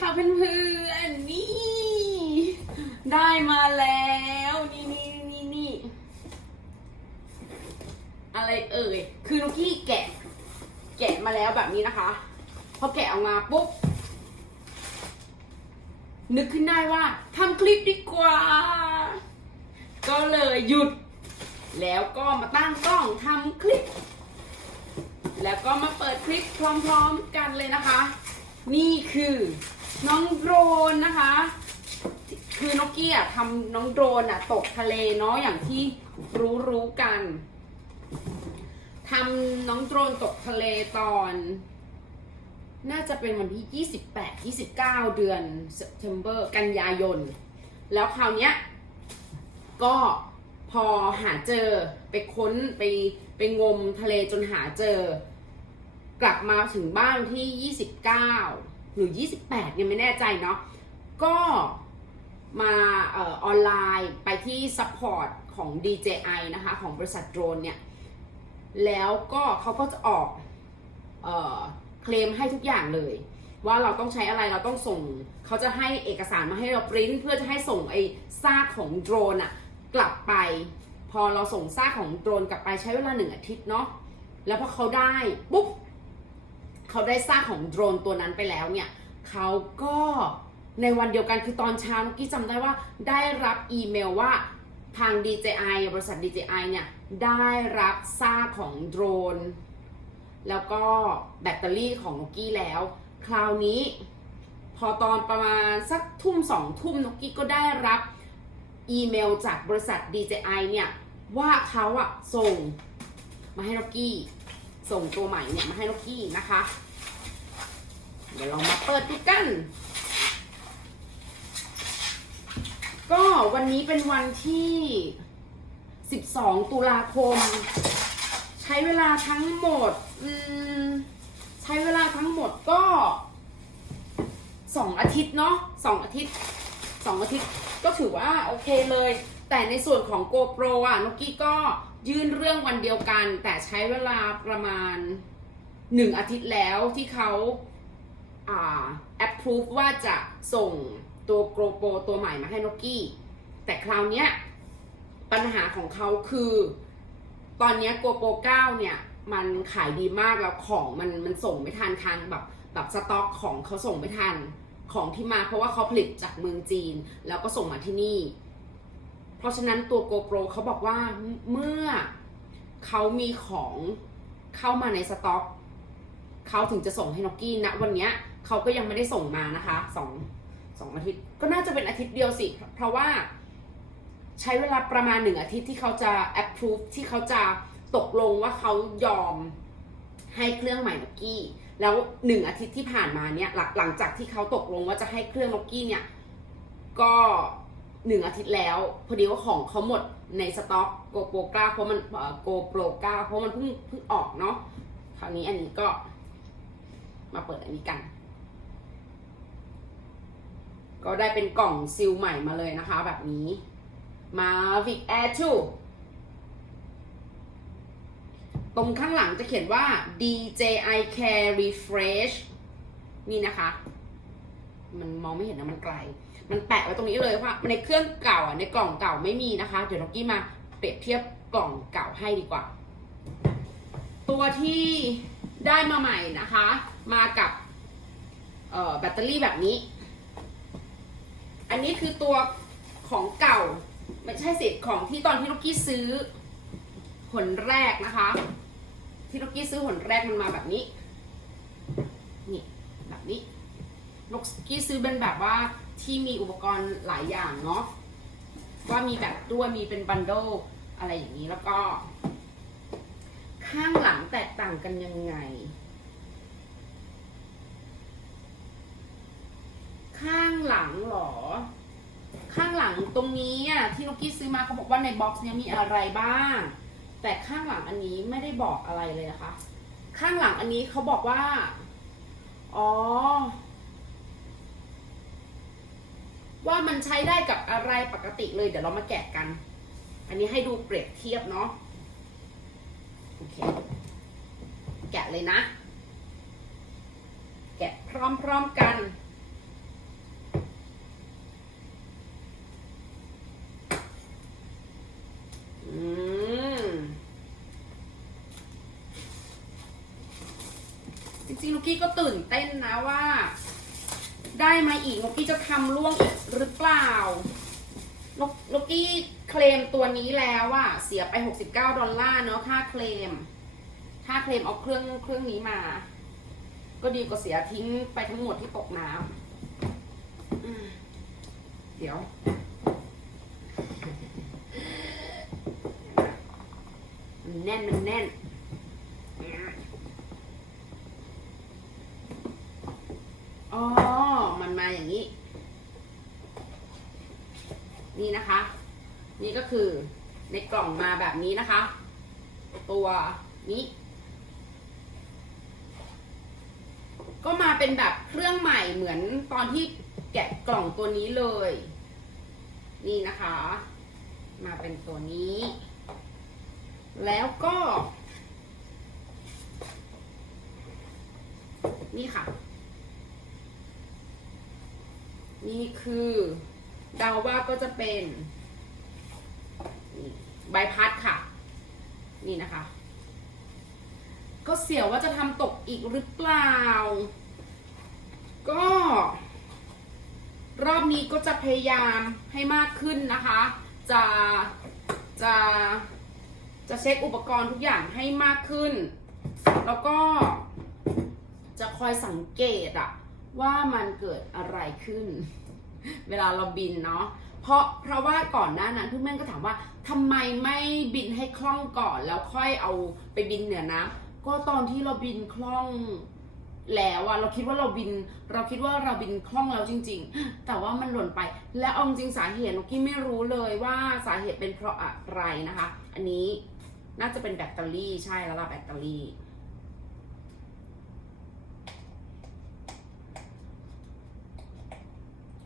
ค่ะเพื่อนๆนี่ ได้มาแล้ว นี่นี่นี่นี่อะไรเอ่ย คือนุกี้แกะ แกะมาแล้วแบบนี้นะคะพอแกะออกมาปุ๊บ นึกขึ้นได้ว่าทำคลิปดีกว่า ก็เลยหยุด แล้วก็มาตั้งกล้องทำคลิป แล้วก็มาเปิดคลิปพร้อมๆกันเลยนะคะ นี่คือ น้องโดรนนะคะ คือนกเกี้ยทำน้องโดรนอะตกทะเลเนาะอย่างที่รู้รู้ๆกันทำน้องโดรนตกทะเลตอน น่าจะเป็นวันที่ 28 29 เดือน September กันยายน แล้วคราวเนี้ย ก็พอหาเจอไปค้นไปไปงมทะเลจนหาเจอกลับมาถึงบ้านที่ 29 หรือ 28ยังไม่แน่ใจเนาะก็มาออนไลน์ไปที่ support ของ DJI นะคะ ของบริษัทโดรนเนี่ย แล้วก็เขาก็จะออกเออเคลมให้ทุกอย่างเลย ว่าเราต้องใช้อะไรเราต้องส่ง เขาจะให้เอกสารมาให้เราปริ้นเพื่อจะให้ส่งไอ้ซากของโดรนอะกลับไป พอเราส่งซากของโดรนกลับไปใช้เวลาหนึ่งอาทิตย์เนาะแล้วพอเขาได้ปุ๊บ เขาได้ซากของโดรนตัวนั้นไปแล้วเนี่ยเขาก็ในวันเดียวกันคือตอนเช้าเมื่อกี้จำได้ว่าได้รับอีเมลว่าทาง DJI บริษัท DJI เนี่ย ได้รับซากของโดรน แล้วก็แบตเตอรี่ของนกกี้แล้ว คราวนี้ พอตอนประมาณสักทุ่มสองทุ่มนกกี้ก็ได้รับอีเมลจากบริษัท DJI เนี่ย ว่าเขาอะส่งมาให้นกกี้ ส่งตัวใหม่เนี่ยมาให้นกกี้นะคะ เดี๋ยวเรามาเปิดดูกัน ก็วันนี้เป็นวันที่ 12 ตุลาคม ใช้เวลาทั้งหมดอืมใช้เวลาทั้งหมดก็สองอาทิตย์เนาะสองอาทิตย์สองอาทิตย์ก็ถือว่าโอเคเลย แต่ในส่วนของ GoPro อะนกกี้ก็ ยื่นเรื่องวันเดียวกัน แต่ใช้เวลาประมาณหนึ่งอาทิตย์แล้วที่เขาอ่า approve ว่าจะส่งตัว GoPro ตัวใหม่มาให้นกกี้ แต่คราวเนี้ยปัญหาของเขาคือ ตอนนี้โกโป9เนี่ย มันขายดีมากแล้วของมันมันส่งไม่ทันทางแบบแบบสต็อกของเขาส่งไม่ทันของที่มาเพราะว่าเขาผลิตจากเมืองจีน แล้วก็ส่งมาที่นี่ เพราะฉะนั้นตัว GoPro เขาบอกว่าเมื่อเขามีของเข้ามาในสต็อกเขาถึงจะส่งให้นกกี้ณวันนี้เขาก็ยังไม่ได้ส่งมานะคะสองสองอาทิตย์ ก็น่าจะเป็นอาทิตย์เดียวสิ เพราะว่าใช้เวลาประมาณหนึ่งอาทิตย์ที่เขาจะ approve ที่เขาจะตกลงว่าเขายอมให้เครื่องใหม่นกกี้ แล้วหนึ่งอาทิตย์ที่ผ่านมาเนี่ยหลังหลังจากที่เขาตกลงว่าจะให้เครื่องนกกี้เนี่ยก็ หนึ่งอาทิตย์แล้ว พอดีว่าของเขาหมดในสต็อก GoPro 9เพราะมันเอ่อ GoPro 9เพราะมันเพิ่งเพิ่งออกเนาะคราวนี้อันนี้ก็มาเปิดอันนี้กัน ก็ได้เป็นกล่องซิลใหม่มาเลยนะคะ แบบนี้ Mavic Air 2ตรงข้างหลังจะเขียนว่า DJI Care Refresh นี่นะคะ มันมองไม่เห็นนะมันไกล มันแปะไว้ตรงนี้เลยว่าในเครื่องเก่าอะในกล่องเก่าไม่มีนะคะ เดี๋ยวน้องกี้มาเปรียบเทียบกล่องเก่าให้ดีกว่า ตัวที่ได้มาใหม่นะคะ มากับแบตเตอรี่แบบนี้ อันนี้คือตัวของเก่า ไม่ใช่สิของที่ตอนที่นกกี้ซื้อผลแรกนะคะ ที่นกกี้ซื้อผลแรกมันมาแบบนี้ นี่แบบนี้นกกี้ซื้อเป็นแบบว่า ที่มีอุปกรณ์หลายอย่างเนาะว่ามีแบบด้วยมีเป็นบันโดอะไรอย่างนี้แล้วก็ ข้างหลังแตกต่างกันยังไง ข้างหลังหรอ ข้างหลังตรงนี้อะที่นกกี้ซื้อมาเขาบอกว่าในบ็อกซ์เนี้ยมีอะไรบ้าง แต่ข้างหลังอันนี้ไม่ได้บอกอะไรเลยนะคะ ข้างหลังอันนี้เขาบอกว่า อ๋อ ว่ามันใช้ได้กับอะไรปกติเลยเดี๋ยวเรามาแกะกัน อันนี้ให้ดูเปรียบเทียบเนาะโอเคแกะเลยนะ แกะพร้อมๆกันอืมจริงๆลูกกี้ก็ตื่นเต้นนะว่า ได้มาอีกนกกี้จะทำล่วงอีกหรือเปล่านกนกกี้เคลมตัวนี้แล้วอะเสียไป 69 ดอลลาร์เนาะค่าเคลมค่าเคลมเอาเครื่องเครื่องนี้มา ก็ดีกว่าเสียทิ้งไปทั้งหมดที่ตกน้ำเดี๋ยวมันแน่นมันแน่นอ๋อ อย่างนี้ นี่นะคะ นี่ก็คือในกล่องมาแบบนี้นะคะ ตัวนี้ก็มาเป็นแบบเครื่องใหม่เหมือนตอนที่แกะกล่องตัวนี้เลย นี่นะคะ มาเป็นตัวนี้ แล้วก็ นี่ค่ะ นี่คือเดาว่าก็จะเป็นใบพัดค่ะ นี่นะคะ ก็เสียวว่าจะทำตกอีกหรือเปล่า ก็ รอบนี้ก็จะพยายามให้มากขึ้นนะคะ จะจะจะเช็คอุปกรณ์ทุกอย่างให้มากขึ้น แล้วก็จะคอยสังเกตอะ ว่ามันเกิดอะไรขึ้น เวลาเราบินเนาะเพราะเพราะว่าก่อนหน้านั้นเพื่อนๆก็ถามว่าทำไมไม่บินให้คล่องก่อน แล้วค่อยเอาไปบินเหนือน้ำก็ตอนที่เราบินคล่องแล้วอะเราคิดว่าเราบิน เราคิดว่าเราบินคล่องแล้วจริง ๆ แต่ว่ามันหล่นไป และเอาจริงสาเหตุนกกี้ไม่รู้เลยว่าสาเหตุเป็นเพราะอะไรนะคะ อันนี้น่าจะเป็นแบตเตอรี่ใช่แล้วล่ะแบตเตอรี่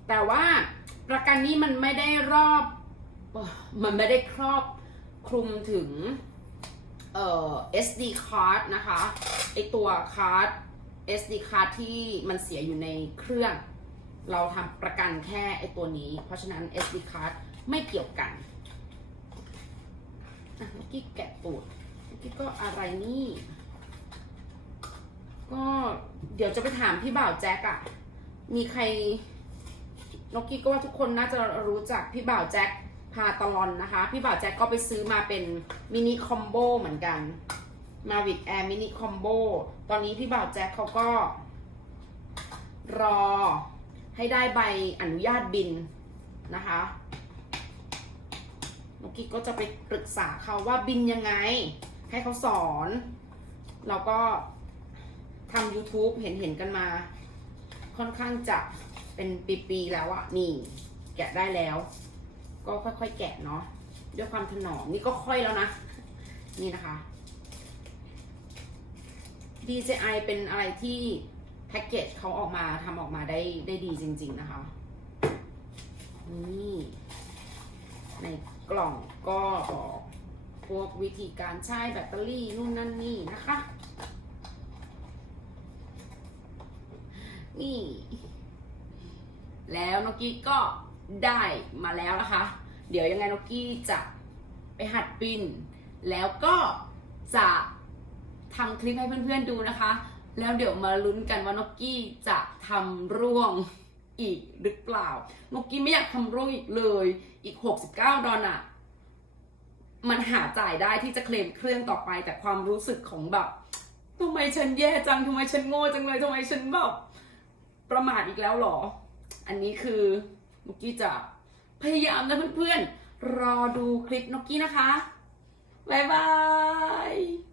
แต่ว่าประกันนี้มันไม่ได้รอบ มันไม่ได้ครอบคลุมถึงเอ่อ SD card นะคะไอตัวคาร์ด SD card ที่มันเสียอยู่ในเครื่อง เราทำประกันแค่ไอตัวนี้ เพราะฉะนั้น SD card ไม่เกี่ยวกันอะเมื่อกี้แกะปูดเมื่อกี้ก็อะไรนี่ ก็เดี๋ยวจะไปถามพี่บ่าวแจ็คอะมีใคร นกกี้ก็ว่าทุกคนน่าจะรู้จักพี่บ่าวแจ็คพาตลอนนะคะ พี่บ่าวแจ็คก็ไปซื้อมาเป็นมินิคอมโบเหมือนกันมาวิดแอร์มินิคอมโบตอนนี้พี่บ่าวแจ็คเขาก็ รอให้ได้ใบอนุญาตบินนะคะนกกี้ก็จะไปปรึกษาเขาว่าบินยังไง ให้เขาสอน เราก็ทำ YouTube เห็นเห็นๆกันมา ค่อนข้างจะ เป็นปีๆแล้วอะนี่ แกะได้แล้ว ก็ค่อยๆแกะเนาะด้วยความถนอมนี่ก็ค่อยแล้วนะ นี่นะคะ DJI เป็นอะไรที่แพ็กเกจเขาออกมาทำออกมาได้ได้ดีจริง ๆ นะคะ นี่ ในกล่องก็บอกพวกวิธีการใช้แบตเตอรี่นู่นนั่นนี่นะคะ นี่ แล้วนกกี้ก็ได้มาแล้วนะคะ เดี๋ยวยังไงนกกี้จะไปหัดบินแล้วก็จะทำคลิปให้เพื่อนๆดูนะคะ แล้วเดี๋ยวมาลุ้นกันว่านกกี้จะทำร่วงอีกหรือเปล่านกกี้ไม่อยากทำร่วงอีกเลย อีก 69 ดอลลาร์มันหาจ่ายได้ที่จะเคลมเครื่องต่อไป แต่ความรู้สึกของแบบทำไมฉันแย่จังทำไมฉันโง่จังเลยทำไมฉันแบบประมาทอีกแล้วหรอ อันนี้คือนุกกี้จะพยายามนะเพื่อนๆ รอดูคลิปนกกี้นะคะ บ๊ายบาย